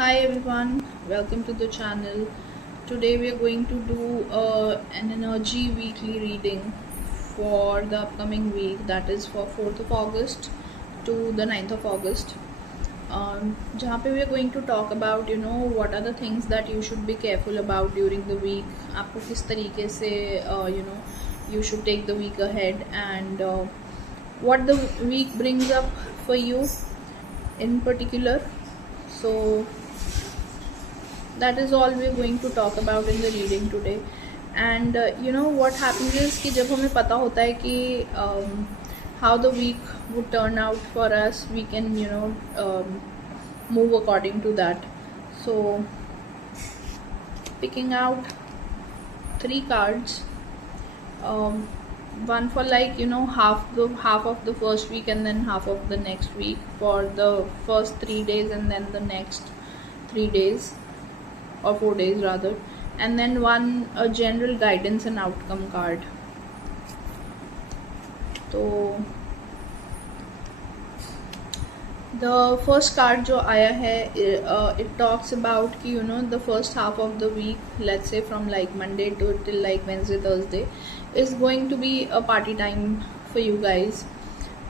Hi everyone, welcome to the channel. Today we are going to do an energy weekly reading for the upcoming week, that is for 4th of August to the 9th of August. जहाँ पे we are going to talk about what are the things that you should be careful about during the week. आपको किस तरीके से you should take the week ahead and what the week brings up for you in particular. So that is all we are going to talk about in the reading today. And what happens is कि जब हमें पता होता है कि how the week would turn out for us, we can move according to that. So picking out 3 cards, one for half of the first week and then half of the next week, for the first 3 days and then the next 3 days or 4 days rather, and then one a general guidance and outcome card. तो the first card जो आया है, it talks about कि the first half of the week, let's say from like Monday to till like Wednesday Thursday, is going to be a party time for you guys.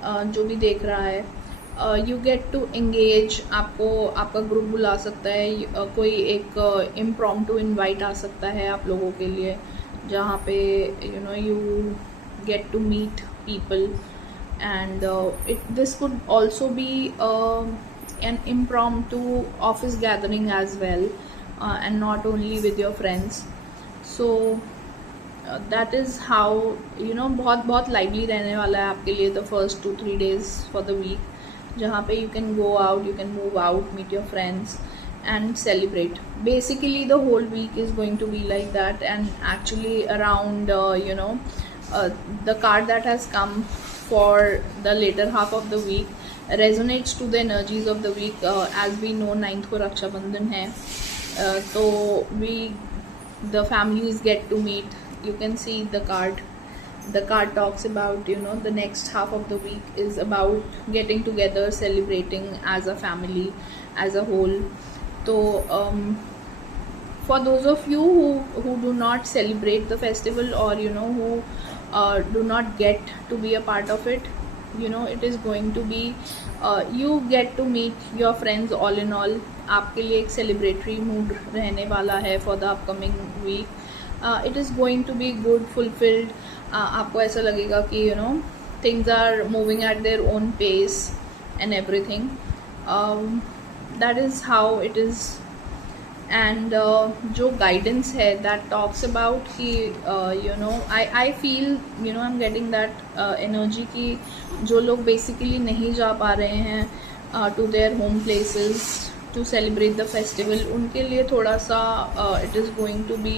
जो भी देख रहा है, you get to engage, आपका group बुला सकता है, कोई एक इम्प्रॉम्प्टू इनवाइट आ सकता है आप लोगों के लिए, जहाँ पे you get to meet people, and this could also be an impromptu office gathering as well, and not only with your friends. So that is how बहुत लाइवली रहने वाला है आपके लिए the first 2-3 days for the week, जहाँ पे you can go out, you can move out, meet your friends and celebrate. Basically the whole week is going to be like that, and actually around the card that has come for the later half of the week resonates to the energies of the week. As we know 9th को रक्षाबंधन है, तो the families get to meet. You can see the card talks about the next half of the week is about getting together, celebrating as a family, as a whole. So for those of you who do not celebrate the festival, or who do not get to be a part of it, it is going to be you get to meet your friends. All in all, आपके लिए एक celebratory mood रहने वाला है for the upcoming week. It is going to be good, fulfilled. आपको ऐसा लगेगा कि things are moving at their own pace and everything. That is how it is. And जो guidance है, that talks about कि I feel I'm getting that energy कि जो लोग basically नहीं जा पा रहे हैं to their home places to celebrate the festival, उनके लिए थोड़ा सा it is going to be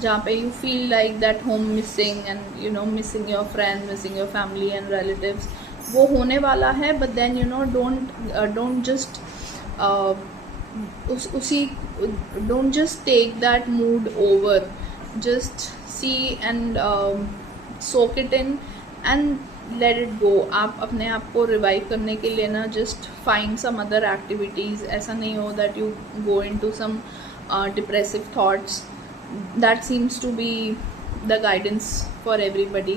जहाँ पे you feel like that home missing and missing your friends, missing your family and relatives, वो होने वाला है. But then don't just don't just take that mood over. Just see and soak it in and let it go. आप अपने आप को revive करने के लिए ना just find some other activities. ऐसा नहीं हो that you go into some depressive thoughts. That seems to be the guidance for everybody.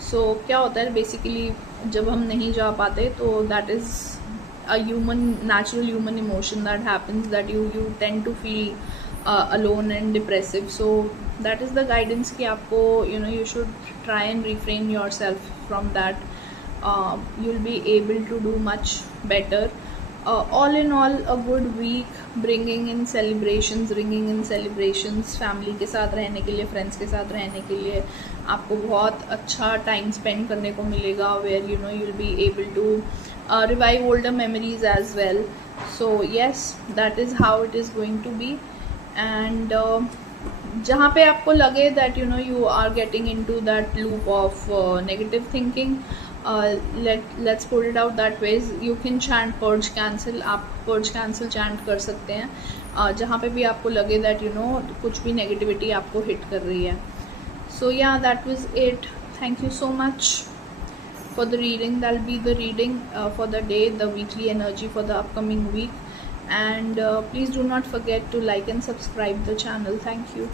So क्या होता है basically, जब हम नहीं जा पाते तो that is a natural human emotion that happens, that you tend to feel alone and depressive. So that is the guidance कि आपको you should try and refrain yourself from that. You'll be able to do much better. All in all, a good week, bringing in celebrations, family के साथ रहने के लिए, friends के साथ रहने के लिए आपको बहुत अच्छा time spend करने को मिलेगा, where you'll be able to revive older memories as well. So yes, that is how it is going to be. And जहाँ पे आपको लगे that you are getting into that loop of negative thinking, let's put it out that ways, you can chant purge cancel. आप purge cancel chant कर सकते हैं जहाँ पे भी आपको लगे that कुछ भी negativity आपको hit कर रही है. So yeah, that was it. Thank you so much for the reading. That'll be the reading for the day, the weekly energy for the upcoming week. and please do not forget to like and subscribe the channel. Thank you.